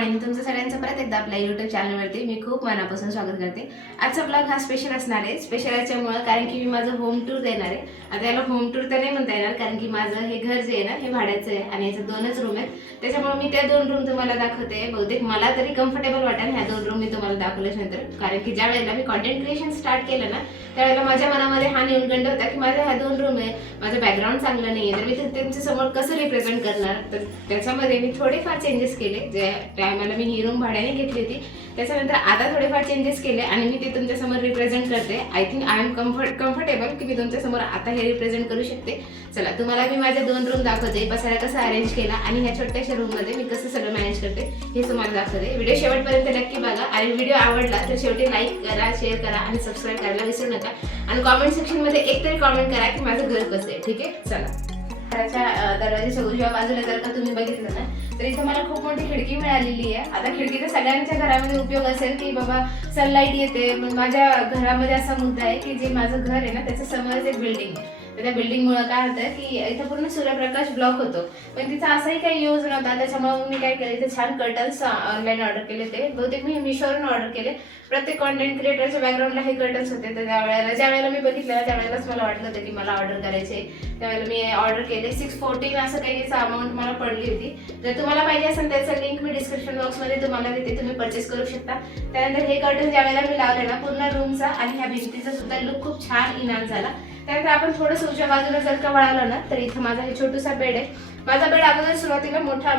Morning, तुमचं सगळ्यांचं परत एकदा आपल्या यूट्यूब चॅनलवरती मी खूप मनापासून स्वागत करते। आजचा ब्लॉग हा स्पेशल असणार आहे। स्पेशल याच्यामुळे कारण की मी माझं होम टूर देणार आहे। आता याला होम टूर तर नाही म्हणता येणार कारण की माझं हे घर जे आहे ना हे भाड्याचं आहे आणि याचे 2च रूम आहेत। त्याच्यामुळे मी त्या 2 रूम तुम्हाला दाखवते। बहुतेक मला तरी कम्फर्टेबल वाटेल ह्या 2 रूम मी तुम्हाला दाखवल्यानंतर, कारण की ज्या वेळेला मी कंटेंट क्रिएशन स्टार्ट केलं ना त्यावेळेला माझ्या मनामध्ये हा न्यूनगंड होता की माझ्या ह्या 2 रूम आहे, माझं बॅकग्राऊंड चांगलं नाही आहे, तर मी त्यांच्या समोर कसं रिप्रेझेंट करणार। तर त्याच्यामध्ये मी थोडेफार चेंजेस केले। जे टायमाला मी ही रूम भाड्याने घेतली होती त्याच्यानंतर आता थोडेफार चेंजेस केले आणि मी ते तुमच्यासमोर रिप्रेझेंट करते। I think I am comfortable की मी तुमच्यासमोर आता हे रिप्रेझेंट करू शकते। चला तुम्हाला मी माझ्या 2 रूम दाखवते, बसायला कसं अरेंज केला आणि ह्या छोट्याशा रूममध्ये मी कसं सगळं मॅनेज करते हे तुम्हाला दाखवते। व्हिडिओ शेवटपर्यंत नक्की बघा आणि व्हिडिओ आवडला तर शेवटी लाईक करा, शेअर करा आणि सबस्क्राईब करायला विसरू नका आणि कॉमेंट सेक्शनमध्ये एक तरी कॉमेंट करा की माझं घर कसं आहे। ठीक आहे, चला। घराच्या दरवाजाच्या उजव्या बाजूला जर का तुम्ही बघितलं ना तर इथं मला खूप मोठी खिडकी मिळालेली आहे। आता खिडकीचा सगळ्यांच्या घरामध्ये उपयोग असेल की बाबा सनलाईट येते, पण माझ्या घरामध्ये असा मुद्दा आहे की जे माझं घर आहे ना त्याच्या समोरच एक बिल्डिंग आहे। त्या बिल्डिंगमुळे काय होतं की इथं पूर्ण सूर्यप्रकाश ब्लॉक होतो, पण तिचा असाही काही यूज नव्हता। त्याच्यामुळे मी काय केलं, इथे छान कर्टन्स ऑनलाईन ऑर्डर केले। ते बहुतेक मी मिशोवरून ऑर्डर केले। प्रत्येक कॉन्टेंट क्रिएटरच्या बॅकग्राऊंडला हे कर्टन्स होते, तर ज्या वेळेला मी बघितलं ना त्यावेळेलाच मला वाटलं होतं की मला ऑर्डर करायचे। त्यावेळेला मी ऑर्डर केले। 614 असं काही अमाऊंट मला पडली होती। जर तुम्हाला पाहिजे असेल त्याचं लिंक मी डिस्क्रिप्शन बॉक्समध्ये तुम्हाला देते, तुम्ही परचेस करू शकता। त्यानंतर हे कर्टन ज्या वेळेला मी लावले ना पूर्ण रूमचा आणि ह्या भिंतीचा सुद्धा लुक खूप छान इन्हान्स झाला। त्यानंतर आपण थोडंसं उजव्या बाजूला जर का वळालं ना तर इथं माझा हे छोटूसा बेड आहे। माझा बेड अगोदर सुरुवातीला मोठा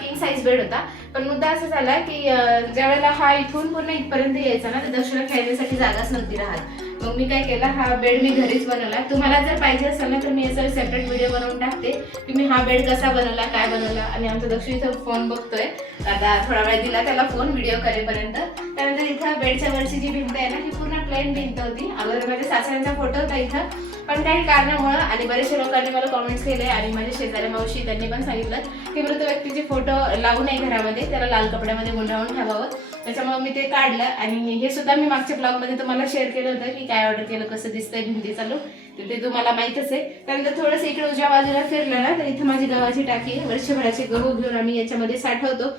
किंग साईज बेड होता, पण मुद्दा असा झाला की ज्या वेळेला हा इथून पूर्ण इथपर्यंत यायचा ना तर दक्षिणा खेळण्यासाठी जागाच नव्हती राहत। मग मी काय केलं, हा बेड मी घरीच बनवला। तुम्हाला जर पाहिजे असेल ना तर मी याचा सेपरेट व्हिडिओ बनवून टाकते की मी हा बेड कसा बनवला, काय बनवला। आणि आमचा दक्ष इथं फोन बघतोय, आता थोडा वेळ दिला त्याला फोन व्हिडिओ करेपर्यंत। त्यानंतर इथं बेडच्या वरची जी भिंत आहे ना ही पूर्ण प्लेन भिंत होती। अगोदर माझ्या सासऱ्यांचा फोटो होता इथं, पण काही कारणामुळे आणि बरेचशा लोकांनी मला कॉमेंट्स केले आणि माझे शेजारी मावशी त्यांनी पण सांगितलं की मृत व्यक्तीचे फोटो लावू नये घरामध्ये, त्याला लाल कपड्यामध्ये गुंडाळून ठेवावं। त्याच्यामुळे मी ते काढलं आणि हे सुद्धा मी मागच्या ब्लॉगमध्ये तुम्हाला शेअर केलं होतं की काय ऑर्डर केलं, कसं दिसतंय भिंतीचा लुक, ते तुम्हाला माहीतच आहे। त्यानंतर थोडंसं इकडे उजव्या बाजूला फिरलं ना तर इथं माझी गव्हाची टाकी आहे। वर्षभराचे गहू घेऊन आम्ही याच्यामध्ये साठवतो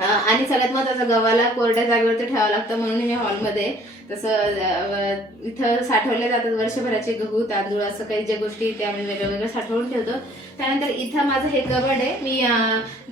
आणि सगळ्यात महत्त्वाचं गव्हाला कोरड्या जागेवरती ठेवावं लागतं, म्हणून हे हॉलमध्ये तसं इथं साठवले जातात वर्षभराचे गहू, तांदूळ, असं काही ज्या गोष्टी ते आम्ही वेगळं वेगळं साठवून ठेवतो। त्यानंतर इथं माझं हे कबड आहे। मी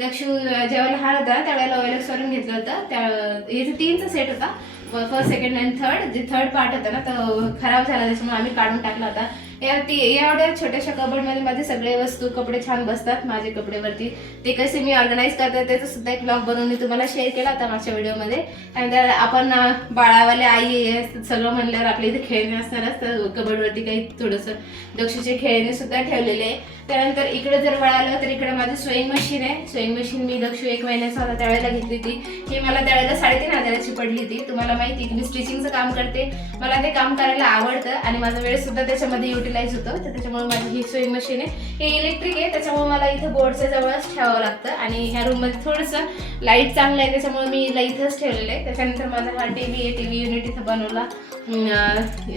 दक्षू जेव्हा लहान होता त्यावेळेला OLX वरून घेतलं होतं। त्या इथे 3चा सेट होता, फर्स्ट, सेकंड आणि थर्ड। जे थर्ड पार्ट होता ना तो खराब झाला, त्याच्यामुळे आम्ही काढून टाकला होता। एवढ्या छोट्याशा कबडमध्ये माझे सगळे वस्तू, कपडे छान बसतात माझे कपडेवरती। ते कसे मी ऑर्गनाईज करते त्याचा सुद्धा एक ब्लॉग बनवून मी तुम्हाला शेअर केला होता मागच्या व्हिडिओमध्ये। त्यानंतर आपण बाळावाले आई सगळं म्हणल्यावर आपल्या इथे खेळणे असणारच, तर कबडवरती काही थोडंसं दक्षूचे खेळणे सुद्धा ठेवलेले आहे। त्यानंतर इकडे जर वळालं तर इकडे माझी स्विंग मशीन आहे। स्विंग मशीन मी दक्षू 1 महिन्याचा होता त्यावेळेला घेतली होती। ही मला त्यावेळेला 3,500ची पडली होती। तुम्हाला माहिती की मी स्टिचिंगचं काम करते, मला ते काम करायला आवडतं आणि माझा वेळ सुद्धा त्याच्यामध्ये युटिलाइज होतो, तर त्याच्यामुळे माझी ही स्विंग मशीन आहे। हे इलेक्ट्रिक आहे, त्याच्यामुळे मला इथं बोर्डच्या जवळच ठेवावं लागतं आणि ह्या रूममध्ये थोडंसं लाईट चांगलं आहे त्याच्यामुळे मी हिला इथंच ठेवलेलं आहे। त्याच्यानंतर माझा हा टीव्ही आहे, टीव्ही युनिट इथं बनवला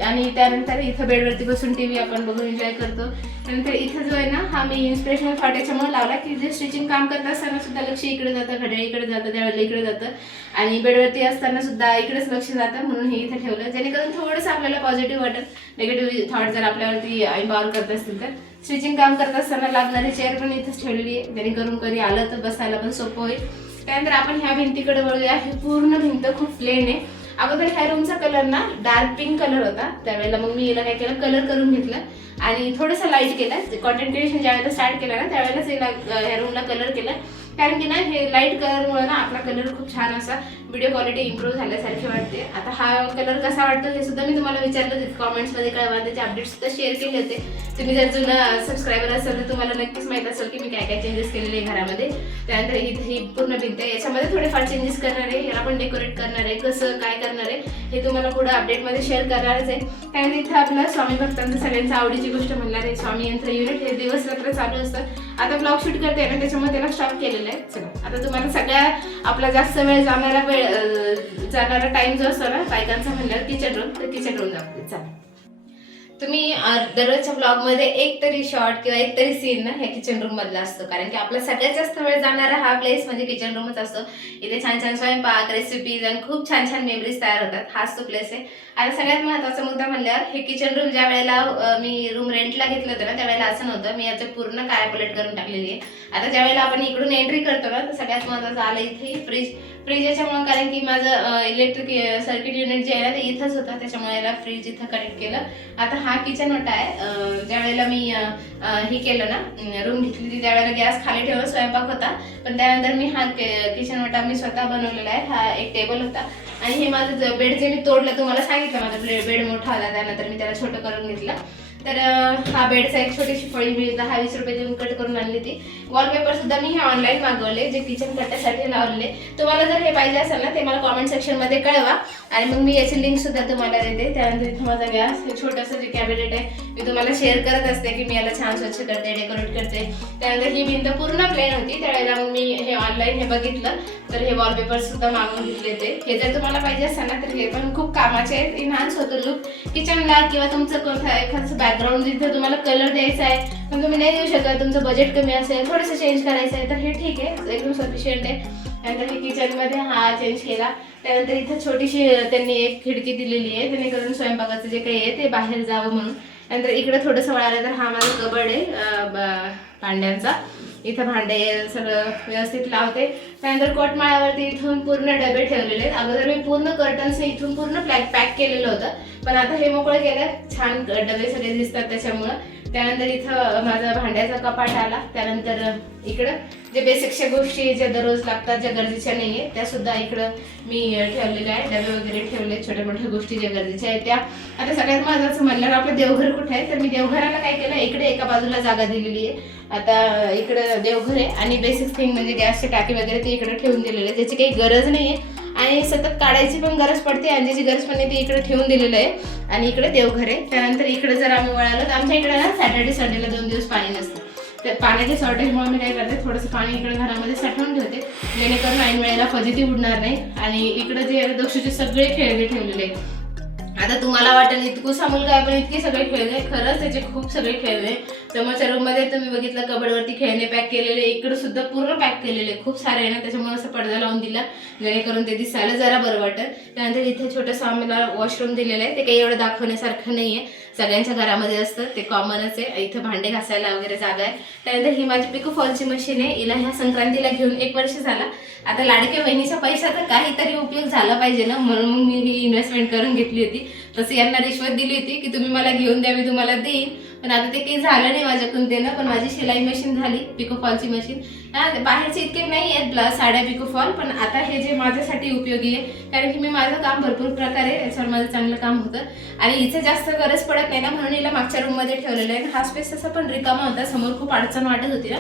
आणि त्यानंतर इथं बेडवरती बसून टीव्ही आपण बघून एन्जॉय करतो। त्यानंतर इथं जो आहे ना हा मी इन्स्पिरेशनल थॉट याच्यामुळे लावला की जे स्टिचिंग काम करत असताना सुद्धा लक्ष इकडे जातं, घड्याळ इकडे जातं, त्यावेळेला इकडे जातं आणि बेडवरती असताना सुद्धा इकडेच लक्ष जातं, म्हणून हे इथं ठेवलं जेणेकरून थोडंसं आपल्याला पॉझिटिव्ह वाटेल। निगेटिव्ह थॉट जर आपल्यावरती एम्पॉवर करत असतील तर स्टिचिंग काम करत असताना लागणारी चेअर पण इथंच ठेवलेली आहे, जेणेकरून कधी आलं तर बसायला पण सोपं होईल। त्यानंतर आपण ह्या भिंतीकडे वळूया। ही पूर्ण भिंत खूप प्लेन आहे। अगोदर ह्या रूमचा कलर ना डार्क पिंक कलर होता, त्यावेळेला मग मी याला काय केलं, कलर करून घेतलं आणि थोडंसं लाईट केलं। कॉन्टेंट क्रिएशन ज्यावेळेला स्टार्ट केलं ना त्यावेळेलाच ह्या रूमला कलर केलं, कारण की ना हे लाईट कलरमुळे ना आपला कलर खूप छान असा व्हिडिओ क्वालिटी इम्प्रूव्ह झाल्यासारखी वाटते। आता हा कलर कसा वाटतो हे सुद्धा मी तुम्हाला विचारलं होते कॉमेंट्समध्ये, कळवा, त्याचे अपडेट्स सुद्धा शेअर केले होते। तुम्ही जर जुनं सबस्क्रायबर असेल तर तुम्हाला नक्कीच माहीत असेल की मी काय काय चेंजेस केलेले घरामध्ये। त्यानंतर ही पूर्ण भिंत आहे, याच्यामध्ये थोडेफार चेंजेस करणार आहे, याला पण डेकोरेट करणार आहे, कसं काय करणार आहे हे तुम्हाला पुढे अपडेटमध्ये शेअर करणारच आहे। त्यानंतर इथं आपलं स्वामी भक्तांचं सगळ्यांचं आवडीची गोष्ट म्हणणार आहे स्वामी यंत्र युनिट, हे दिवस रात्र चालू असतं। आता ब्लॉग शूट करते ना त्याच्यामुळे त्याला स्टॉप केलेलं आहे। चला आता तुम्हाला सगळ्या आपला जास्त वेळ जाणारा टाइम जो असतो ना बायकांचा म्हणल्यावर किचन रूम, तर किचन रूम दाखवते। चला तुम्ही दररोजच्या ब्लॉगमध्ये एक तरी शॉर्ट किंवा एक तरी सीन ना ह्या किचन रूम मधला असतो, कारण की आपला सगळ्यात जास्त वेळ जाणारा हा प्लेस म्हणजे किचन रूमच असतो. इथे छान छान स्वयंपाक, रेसिपीज आणि खूप छान छान मेमरीज तयार होतात. हाच तो प्लेस आहे. आणि सगळ्यात महत्त्वाचा मुद्दा म्हणल्यावर हे किचन रूम ज्या वेळेला मी रूम रेंटला घेतलं होतं ना त्यावेळेला असं नव्हतं. मी याचं पूर्ण कायापलट करून टाकलेली आहे. आता ज्या वेळेला आपण इकडून एंट्री करतो ना तर सगळ्यात महत्त्वाचं आलं इथे फ्रीज याच्यामुळे, कारण की माझं इलेक्ट्रिक सर्किट युनिट जे आहे ना ते इथंच होतं, त्याच्यामुळे याला फ्रीज इथं कनेक्ट केलं. आता हा किचन ओटा आहे. ज्या वेळेला मी हे केलं ना रूम घेतली होती त्यावेळेला गॅस खाली ठेवून स्वयंपाक होता, पण त्यानंतर मी हा किचन ओटा मी स्वतः बनवलेला आहे. हा एक टेबल होता आणि हे माझं बेड जे मी तोडलं तुम्हाला सांगितलं, माझा बेड मोठा होता त्यानंतर मी त्याला छोटं करून घेतलं. तर हा बेडचा एक छोटीशी फळी मी 10-20 रुपये देऊन कट करून आणली ती. वॉलपेपर सुद्धा मी हे ऑनलाईन मागवले, जे किचन कट्ट्यासाठी लावले. तुम्हाला जर हे पाहिजे असेल ना ते मला कॉमेंट सेक्शनमध्ये कळवा आणि मग मी याची लिंक सुद्धा तुम्हाला देते. त्यानंतर इथं माझा गॅस छोटंसं जे कॅबिनेट आहे मी तुम्हाला शेअर करत असते की मी याला छान स्वच्छ करते, डेकोरेट करते. त्यानंतर ही भिंत पूर्ण प्लेन होती, त्यावेळेला मग मी हे ऑनलाईन हे बघितलं तर हे वॉलपेपर सुद्धा मागवून घेतले ते. हे जर तुम्हाला पाहिजे असेल ना तर हे पण खूप कामाचे आहेत. इन्हान्स होतो लुक किचनला, किंवा तुमचं एखादं बॅकग्राऊंड जिथे तुम्हाला कलर द्यायचा आहे पण तुम्ही नाही देऊ शकत, तुमचं बजेट कमी असेल, थोडंसं चेंज करायचं आहे तर हे ठीक आहे, एकदम सफिशियंट आहे. त्यानंतर मी किचनमध्ये हा चेंज केला. त्यानंतर इथं छोटीशी त्यांनी एक खिडकी दिलेली आहे जेणेकरून स्वयंपाकाचं जे काही आहे ते बाहेर जावं म्हणून. नंतर इकडे थोडंसं वळालं तर हा माझा कबड आहे भांड्यांचा. इथं भांडे सगळं व्यवस्थित लावते. त्यानंतर कोटमाळ्यावरती इथून पूर्ण डबे ठेवलेले आहेत. अगोदर मी पूर्ण कर्टन्स इथून पूर्ण पॅक केलेलं होतं, पण आता हे मोकळं केलं, छान डबे सगळे दिसतात त्याच्यामुळं. त्यानंतर इथं माझा भांड्याचा कपाट आला. त्यानंतर इकडं जे बेसिकच्या गोष्टी ज्या दररोज लागतात, ज्या गरजेच्या नाही आहेत त्या सुद्धा इकडं मी ठेवलेल्या आहे. डबे वगैरे ठेवले, छोट्या मोठ्या गोष्टी ज्या गरजेच्या आहेत त्या. आता सगळ्यात महत्त्वाचं म्हणल्यावर आपलं देवघर कुठे आहे, तर मी देवघराला काय केलं, इकडे एका बाजूला जागा दिलेली आहे. आता इकडं देवघर आहे आणि बेसिक थिंग म्हणजे गॅसची टाकी वगैरे ते इकडे ठेवून दिलेलं आहे, ज्याची काही गरज नाही आहे आणि सतत काढायची पण गरज पडते आणि ज्याची गरज पण नाही ते इकडे ठेवून दिलेलं आहे. आणि इकडे देवघर आहे. त्यानंतर इकडे जर आम्ही वळालो तर आमच्या इकडे ना सॅटर्डे संडेला 2 दिवस पाणी नसतं. तर पाण्याच्या शॉर्टेजमुळे मी काय करते, थोडंसं पाणी इकडे घरामध्ये साठवून ठेवते जेणेकरून ऐन वेळेला फजिती उडणार नाही. आणि इकडे जे दक्षूचे सगळे खेळणे ठेवलेले आहेत. आता तुम्हाला वाटेल इतकुसा मुलगा आहे पण इतके सगळे खेळणे, खरंच त्याचे खूप सगळे खेळणे. समोरच्या रूममध्ये तुम्ही बघितलं कबडवरती खेळणे पॅक केलेले, इकडे सुद्धा पूर्ण पॅक केलेले, खूप सारे आहे ना, त्याच्यामुळे असं पडदा लावून दिला जेणेकरून ते दिसायला जरा बरं वाटेल. त्यानंतर इथे छोटंसं आम्हाला वॉशरूम दिलेलं आहे, ते काही एवढं दाखवण्यासारखं नाही आहे, सगळ्यांच्या घरामध्ये असतं ते कॉमनच आहे. इथं भांडे घासायला वगैरे जागा आहे. त्यानंतर ही माझी पिको फॉलची मशीन आहे, हिला ह्या संक्रांतीला घेऊन 1 वर्ष झाला. आता लाडक्या बहिणीच्या पैशाचा काहीतरी उपयोग झाला पाहिजे ना, म्हणून मग मी ही इन्व्हेस्टमेंट करून घेतली होती. तसं यांना रिश्वत दिली होती की तुम्ही मला घेऊन द्या, मी तुम्हाला देईन, पण आता ते काही झालं नाही माझ्याकडून देणं. पण माझी शिलाई मशीन झाली, पिको फॉलची मशीन. बाहेरचे इतके नाही आहेत साड्या पिको फॉल, पण आता हे जे माझ्यासाठी उपयोगी आहे, कारण की मी माझं काम भरपूर प्रकारे याच्यावर माझं चांगलं काम होतं आणि इथे जास्त गरज पडत नाही ना, म्हणून हिला मागच्या रूममध्ये ठेवलेलं आहे. हा स्पेस तसा पण रिकामा होता, समोर खूप अडचण वाटत होती ना,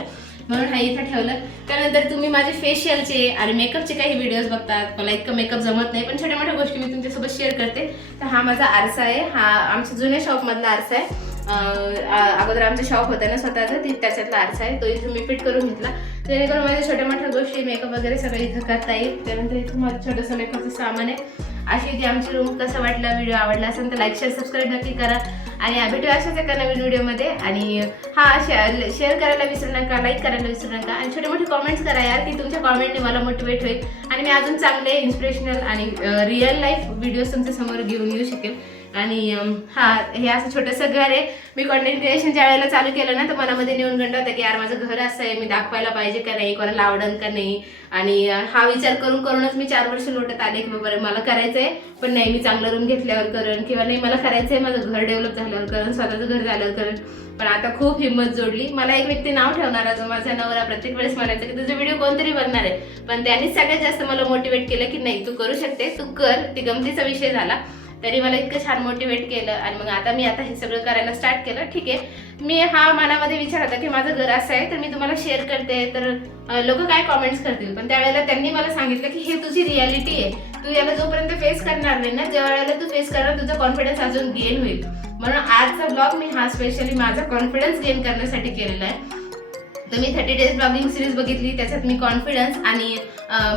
म्हणून हा इथं ठेवलं. त्यानंतर तुम्ही माझे फेशियलचे आणि मेकअपचे काही व्हिडिओज बघतात, मला इतकं मेकअप जमत नाही पण छोट्या मोठ्या गोष्टी मी तुमच्यासोबत शेअर करते. तर हा माझा आरसा आहे, हा आमच्या जुन्या शॉपमधला आरसा आहे. अगोदर आमचं शॉप होतं ना स्वतःचं, त्याच्यातला आरसा आहे, तो इथून मी फिट करून घेतला जेणेकरून माझ्या छोट्या मोठ्या गोष्टी मेकअप वगैरे सगळं इथं करता येईल. त्यानंतर इथं माझं छोटंसं मेकअपचं सामान आहे. अशी ती आमची रूम. कसं वाटलं, व्हिडिओ आवडला असेल तर लाईक शेअर सबस्क्राईब नक्की करा आणि भेटू अशाच एका नवीन व्हिडिओमध्ये. आणि शेअर करायला विसरू नका, लाईक करायला विसरू नका आणि छोटे मोठे कॉमेंट्स करा यार, की तुमच्या कॉमेंटने मला मोटिवेट होईल आणि मी अजून चांगले इन्स्पिरेशनल आणि रिअल लाईफ व्हिडिओज तुमच्या समोर घेऊन येऊ शकेल. आणि हे असं छोटंसं घर आहे. मी कॉन्टेंट क्रिएशन ज्या वेळेला चालू केलं ना तर मनामध्ये नेऊन गंड होतं की यार माझं घर असं आहे, मी दाखवायला पाहिजे का नाही, कोणाला आवडेल का नाही. आणि हा विचार करूनच मी 4 वर्ष लोटत आले की बाबा मला करायचं आहे, पण नाही मी चांगलं रूम घेतल्यावर करेन, किंवा नाही मला करायचं आहे माझं घर डेव्हलप झाल्यावर करेन, स्वतःचं घर झाल्यावर करेन. पण आता खूप हिंमत जोडली. मला एक व्यक्ती नाव ठेवणारा जो माझा नवरा प्रत्येक वेळेस म्हणायचा की तुझा व्हिडिओ कोणतरी बघणार आहे, पण त्यांनीच सगळ्यात जास्त मला मोटिवेट केलं की नाही तू करू शकते, तू कर. ती गमतीचा विषय झाला, तरी मला इतकं छान मोटिवेट केलं आणि मग आता मी हे सगळं करायला स्टार्ट केलं. ठीक आहे, मी मनामध्ये विचार होता की माझं घर असं आहे तर मी तुम्हाला शेअर करते तर लोक काय कॉमेंट्स करतील, पण त्यावेळेला त्यांनी मला सांगितलं की हे तुझी रियालिटी आहे, तू याला जोपर्यंत फेस करणार नाही ना, ज्या वेळेला तू फेस करणार तुझा कॉन्फिडन्स अजून गेन होईल. म्हणून आजचा ब्लॉग मी स्पेशली माझा कॉन्फिडन्स गेन करण्यासाठी केलेला आहे. तर मी 30 डेज ब्लॉगिंग सिरीज बघितली, त्याच्यात मी कॉन्फिडन्स आणि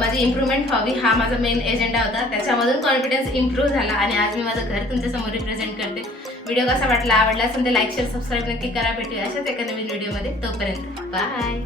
माझी इम्प्रूव्हमेंट व्हावी हा माझा मेन एजेंडा होता. त्याच्यामधून कॉन्फिडन्स इम्प्रूव्ह झाला आणि आज मी माझं घर तुमच्यासमोर रिप्रेझेंट करते. व्हिडिओ कसा वाटला, आवडला असेल तर लाईक शेअर सबस्क्राईब नक्की करा. भेटूया अशाच एका नवीन व्हिडिओमध्ये. तोपर्यंत बाय.